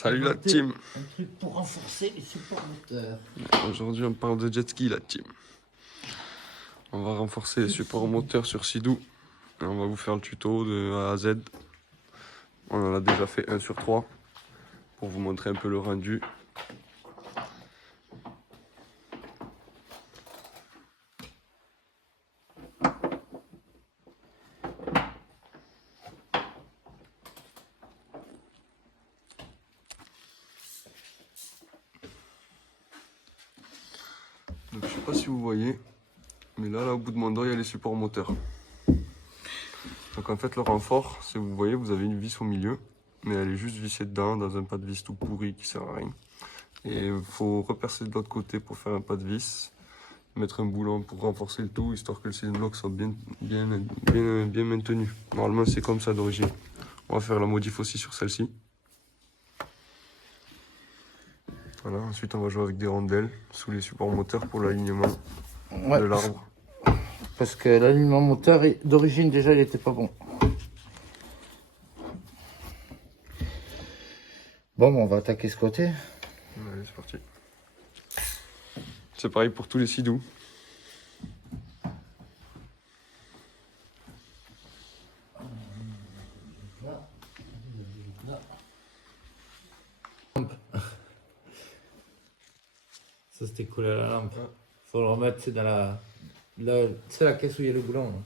Salut la team. Un truc pour renforcer les supports moteurs. Aujourd'hui on parle de jet ski la team. On va renforcer les supports moteurs sur Sea-Doo. Et on va vous faire le tuto de A à Z. On en a déjà fait 1 sur 3 pour vous montrer un peu le rendu. Donc je sais pas si vous voyez, mais là au bout de mon doigt il y a les supports moteurs. Donc en fait le renfort, c'est vous voyez, vous avez une vis au milieu, mais elle est juste vissée dedans dans un pas de vis tout pourri qui sert à rien. Et il faut repercer de l'autre côté pour faire un pas de vis, mettre un boulon pour renforcer le tout, histoire que le cylinder block soit bien maintenu. Normalement c'est comme ça d'origine. On va faire la modif aussi sur celle-ci. Voilà, ensuite on va jouer avec des rondelles sous les supports moteurs pour l'alignement de l'arbre. Parce que l'alignement moteur, d'origine déjà, il était pas bon. Bon, on va attaquer ce côté. Allez, c'est parti. C'est pareil pour tous les Sea-Doo. Ça, c'était collé à la lampe. Faut le remettre, c'est dans c'est la caisse où il y a le boulon. Là.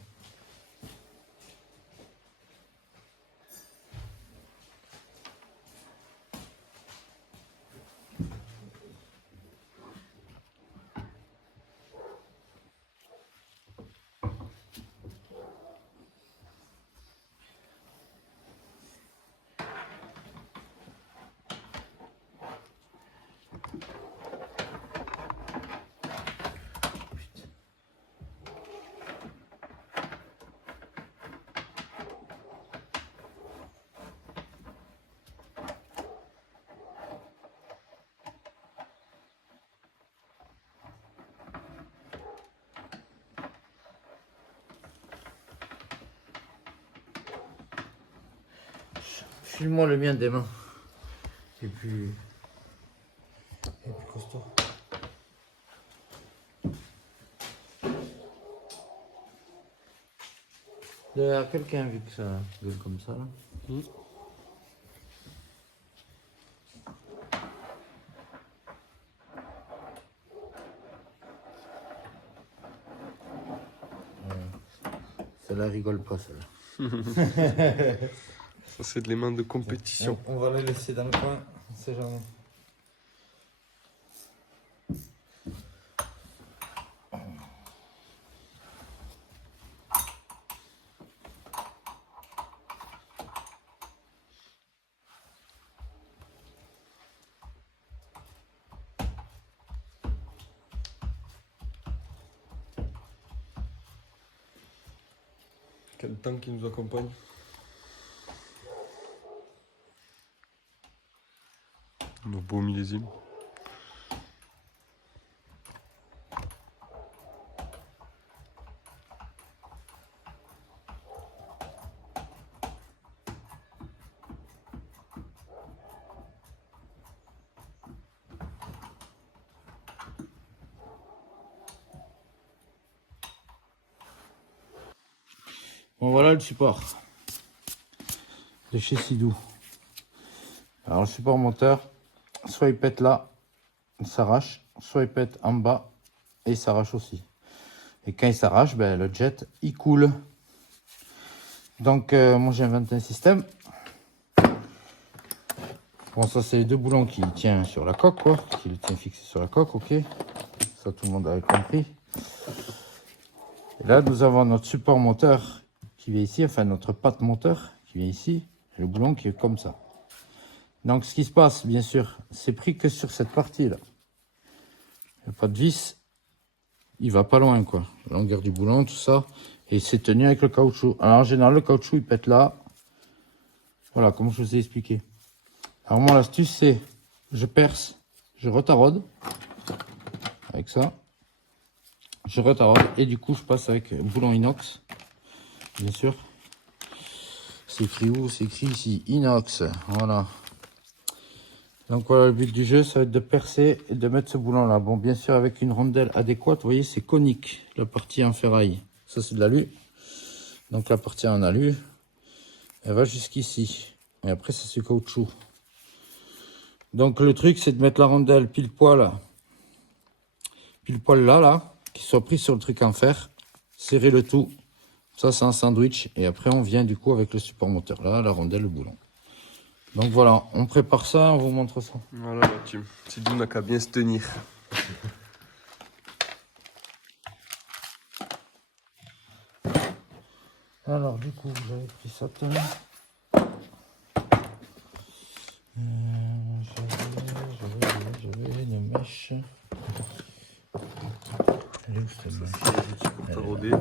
File-moi le mien des mains. Et puis costaud. Il y a quelqu'un vu que ça gueule comme ça là. Celle-là rigole pas celle-là. Ça c'est de les mains de compétition. On va les laisser dans le coin, on sait jamais. Quel temps qui nous accompagne. Nos beaux millésimes. Bon voilà le support de chez Sea-Doo. Alors le support moteur, soit il pète là, il s'arrache, soit il pète en bas et il s'arrache aussi. Et quand il s'arrache, ben, le jet il coule. Donc moi j'ai inventé un système. Bon ça c'est les deux boulons qui tiennent sur la coque quoi, qui le tient fixé sur la coque, ok. Ça tout le monde avait compris. Et là nous avons notre support moteur qui vient ici, enfin notre patte moteur qui vient ici, et le boulon qui est comme ça. Donc ce qui se passe, bien sûr, c'est pris que sur cette partie-là. Il n'y a pas de vis, il va pas loin, quoi. La longueur du boulon, tout ça, et c'est tenu avec le caoutchouc. Alors en général, le caoutchouc, il pète là. Voilà, comme je vous ai expliqué. Alors mon astuce, c'est, je perce, je retaraude, avec ça. Je retaraude, et du coup, je passe avec un boulon inox, bien sûr. C'est écrit où? C'est écrit ici, inox, voilà. Donc voilà, le but du jeu, ça va être de percer et de mettre ce boulon là. Bon, bien sûr, avec une rondelle adéquate, vous voyez, c'est conique, la partie en ferraille. Ça, c'est de l'alu. Donc la partie en alu, elle va jusqu'ici. Et après, c'est du caoutchouc. Donc le truc, c'est de mettre la rondelle pile poil là, qui soit prise sur le truc en fer. Serrer le tout. Ça, c'est un sandwich. Et après, on vient du coup avec le support moteur. Là, la rondelle, le boulon. Donc voilà, on prépare ça, on vous montre ça. Voilà la team. Sidou n'a qu'à bien se tenir. Alors du coup, j'avais pris ça. J'avais une mèche. Elle est où cette mèche? Taraudé.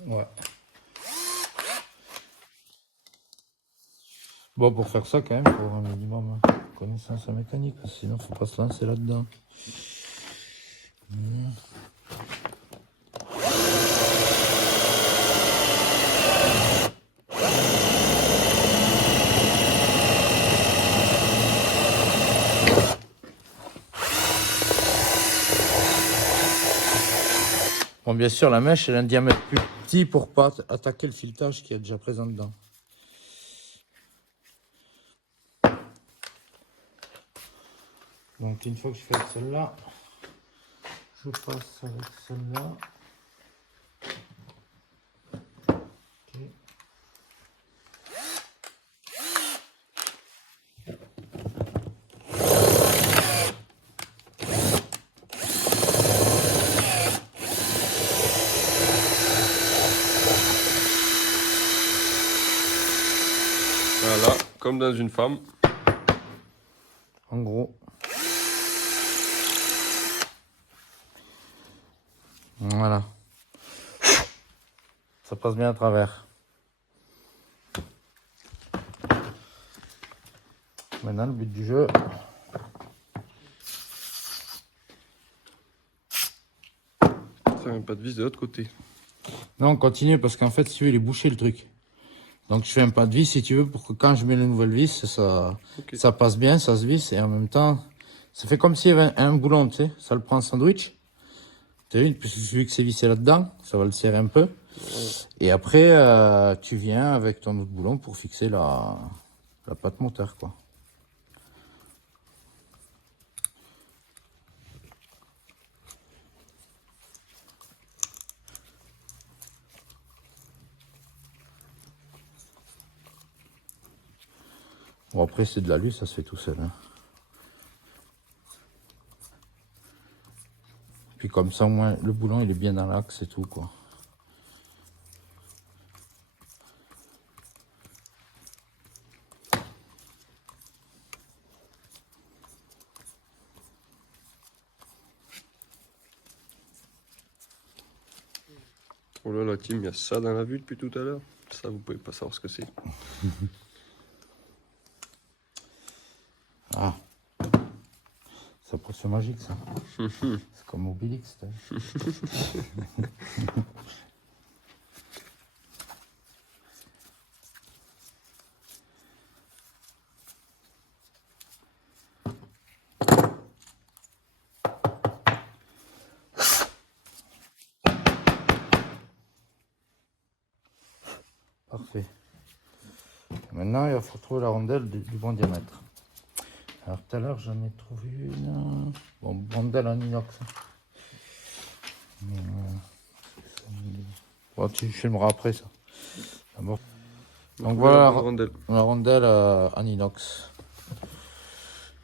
Ouais. Bon, pour faire ça quand même, il faut avoir un minimum de connaissance en mécanique, parce que sinon faut pas se lancer là-dedans. Bon, bien sûr, la mèche, elle a un diamètre plus petit pour pas attaquer le filetage qui est déjà présent dedans. Donc, une fois que je fais celle-là, je passe avec celle-là. Ok. Voilà, comme dans une femme. En gros. Voilà. Ça passe bien à travers. Maintenant, le but du jeu, Ça n'a pas de vis de l'autre côté. non, on continue parce qu'en fait, si tu veux, il est bouché le truc. Donc, je fais un pas de vis si tu veux pour que quand je mets la nouvelle vis, ça passe bien, ça se visse et en même temps, ça fait comme s'il y avait un boulon, tu sais. Ça le prend en sandwich. Tu as vu, vu que c'est vissé là-dedans, ça va le serrer un peu. Ouais. Et après, tu viens avec ton autre boulon pour fixer la patte moteur, quoi. Bon, après, c'est de l'alu, ça se fait tout seul. Hein. Puis comme ça, au moins, le boulon, il est bien dans l'axe et tout, quoi. Oh là la team, il y a ça dans la vue depuis tout à l'heure. Ça, vous pouvez pas savoir ce que c'est. Ah, c'est presque magique, ça. C'est comme Obélix, t'as vu. Parfait. Maintenant, il faut trouver la rondelle du bon diamètre. Alors, tout à l'heure, j'en ai trouvé une. Bon, rondelle en inox. Bon, tu filmeras après ça. D'abord. Donc voilà la rondelle en inox.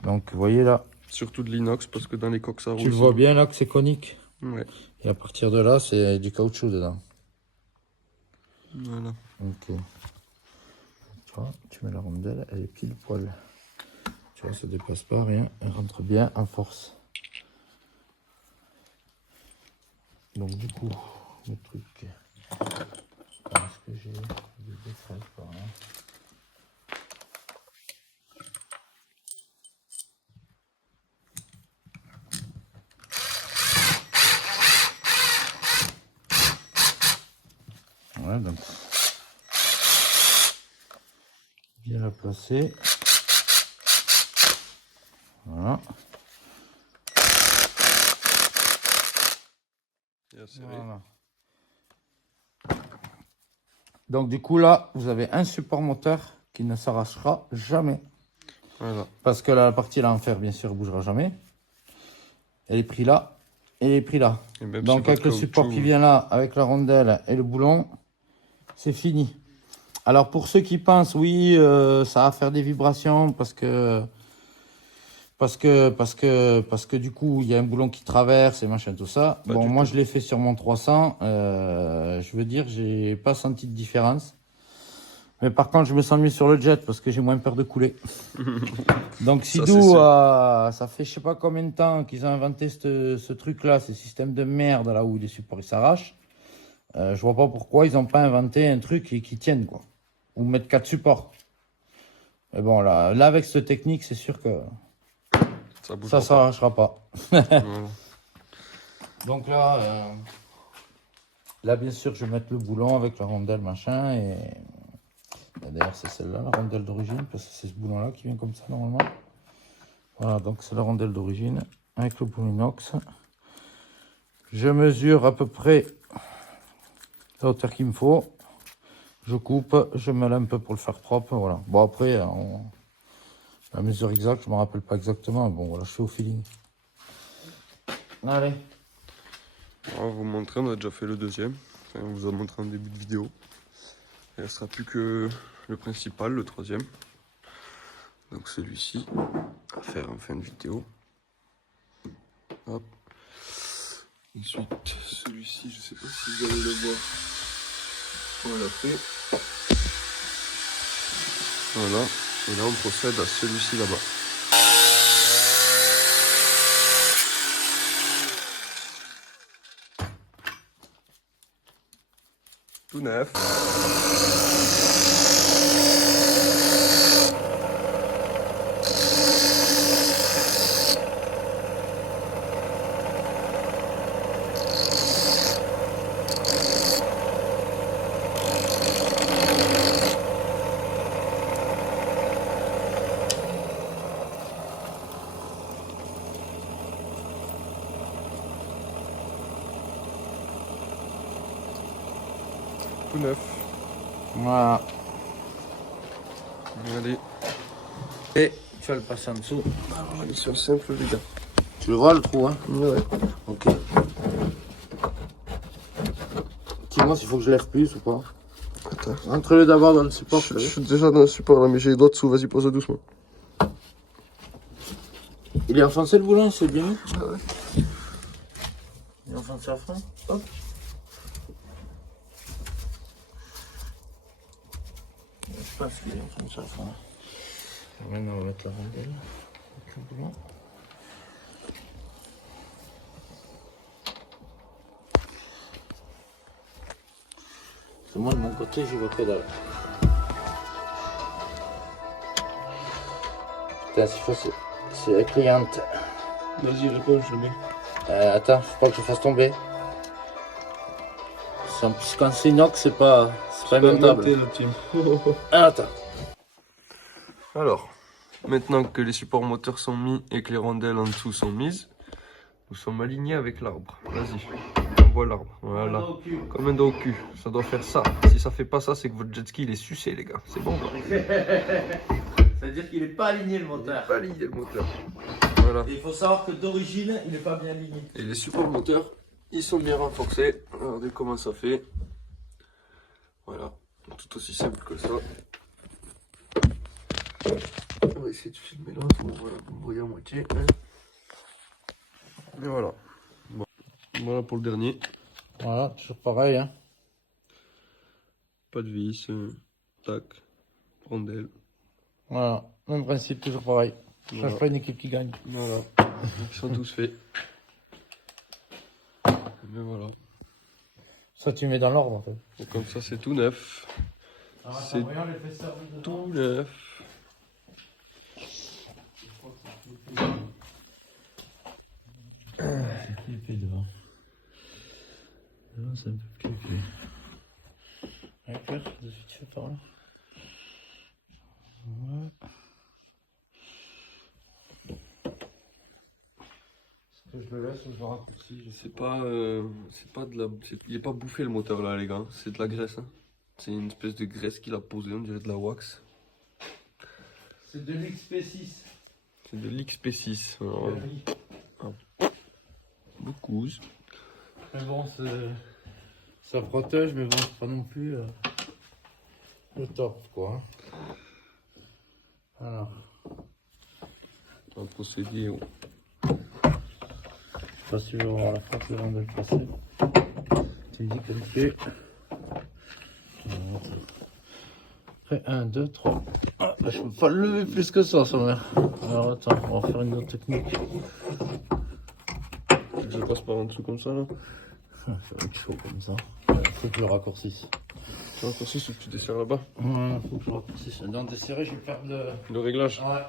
Donc, vous voyez là. Surtout de l'inox parce que dans les coques ça roule. Tu le vois bien là que c'est conique. Ouais. Et à partir de là, c'est du caoutchouc dedans. Voilà. Ok. Tu vois, tu mets la rondelle, elle est pile poil. Tu vois, ça dépasse pas rien, elle rentre bien en force. Donc du coup, le truc, est-ce que j'ai des décrèves par là? Ouais, donc bien la placer. Voilà. Et serré. Voilà. Donc du coup là, vous avez un support moteur qui ne s'arrachera jamais. Voilà. Parce que la partie là en fer, bien sûr, ne bougera jamais. Elle est prise là et elle est prise là. Et même Donc avec le support qui vient là, avec la rondelle et le boulon, c'est fini. Alors pour ceux qui pensent, oui, ça va faire des vibrations parce que du coup, il y a un boulon qui traverse et machin, tout ça. Pas bon, du moi, tout. je l'ai fait sur mon 300. Je veux dire, j'ai pas senti de différence. Mais par contre, je me sens mieux sur le jet parce que j'ai moins peur de couler. Donc, Ça, c'est Sidou, sûr. ça fait je sais pas combien de temps qu'ils ont inventé ce truc-là, ce système de merde là où les supports ils s'arrachent. Je vois pas pourquoi ils ont pas inventé un truc qui tienne, quoi. Ou mettre 4 supports. Mais bon, là avec cette technique, c'est sûr que Ça bougera ça pas. s'arrachera pas. Voilà. Donc là, bien sûr, je vais mettre le boulon avec la rondelle, machin. Et d'ailleurs, c'est celle-là, la rondelle d'origine, parce que c'est ce boulon-là qui vient comme ça, normalement. Voilà, donc c'est la rondelle d'origine, avec le boulon inox. Je mesure à peu près la hauteur qu'il me faut. Je coupe, je mêle un peu pour le faire propre, voilà. Bon, après, la mesure exacte, je ne me rappelle pas exactement. Bon, voilà, je fais au feeling. Allez. On va vous montrer, on a déjà fait le deuxième. Enfin, on vous a montré en début de vidéo. Il ne restera plus que le principal, le troisième. Donc celui-ci, à faire en fin de vidéo. Hop. Ensuite, celui-ci, je sais pas si vous allez le voir. On l'a fait. Voilà. Et là, on procède à celui-ci là-bas. Tout neuf. Tout neuf. Voilà. Allez. Et tu vas le passer en dessous. Alors, mission simple, les gars. Tu le vois le trou, hein? Ouais. Ok. Dis-moi s'il faut que je lève plus ou pas. Attends. Entre-le d'abord dans le support. Je suis déjà dans le support là, mais j'ai les doigts dessous. Vas-y, pose doucement. Il est enfoncé le boulon, c'est bien mis. Ah ouais. Il est enfoncé à fond. Hop. Je pense qu'il est enfoncé à fond. Maintenant, on va mettre la rondelle. Avec le boulon. Parce que moi, de mon côté, j'y vois que dalle. Putain, s'il faut, c'est la cliente. Vas-y, réponds, je le mets. Attends, faut pas que je fasse tomber. Quand c'est inox, c'est pas immontable. le team. Ah, attends. Alors, maintenant que les supports moteurs sont mis et que les rondelles en dessous sont mises, nous sommes alignés avec l'arbre. Vas-y, on voit l'arbre. Voilà. Comme un dos au cul. Ça doit faire ça. Si ça fait pas ça, c'est que votre jet ski il est sucé, les gars. C'est bon. Ça veut dire qu'il n'est pas aligné le moteur. Pas aligné le moteur. Voilà. Et il faut savoir que d'origine, il n'est pas bien aligné. Et les supports moteurs, ils sont bien renforcés. Regardez comment ça fait. Voilà. Tout aussi simple que ça. On va essayer de filmer là. Bon, voilà, vous me voyez à moitié. Hein. Et voilà. Bon. Voilà pour le dernier. Voilà, toujours pareil. Hein. Pas de vis. Tac. Rondelle. Voilà, même principe, toujours pareil. Je ne Voilà. cherche pas une équipe qui gagne. Voilà. Ils sont tous faits. Mais voilà. Ça, tu mets dans l'ordre en fait. Donc, comme ça, c'est tout neuf. C'est tout neuf. C'est clippé devant. Là, c'est un peu clippé. Avec l'air, de suite fait par là. Voilà. Que je le laisse ou je le raccourcis, je sais C'est pas de la... Il est pas bouffé le moteur là les gars, c'est de la graisse. Hein. C'est une espèce de graisse qu'il a posée, on dirait de la wax. C'est de l'XP6. C'est de l'XP6. Alors, beaucoup. Mais bon, ça protège, mais bon, c'est pas non plus le top, quoi. Alors, On va procéder au... je sais pas si je vais avoir la force avant de le passer. Tu me dis comme fait. Après, 1, 2, 3. Ah, je peux pas le lever plus que ça, mère. Alors attends, on va faire une autre technique. Je passe par en dessous comme ça là. Ça va être chaud comme ça. Faut que je le raccourcisse. Tu raccourcis ou que tu desserres là-bas. Ouais, faut que je le raccourcisse. Dans desserrer, je vais perdre le réglage. Ouais.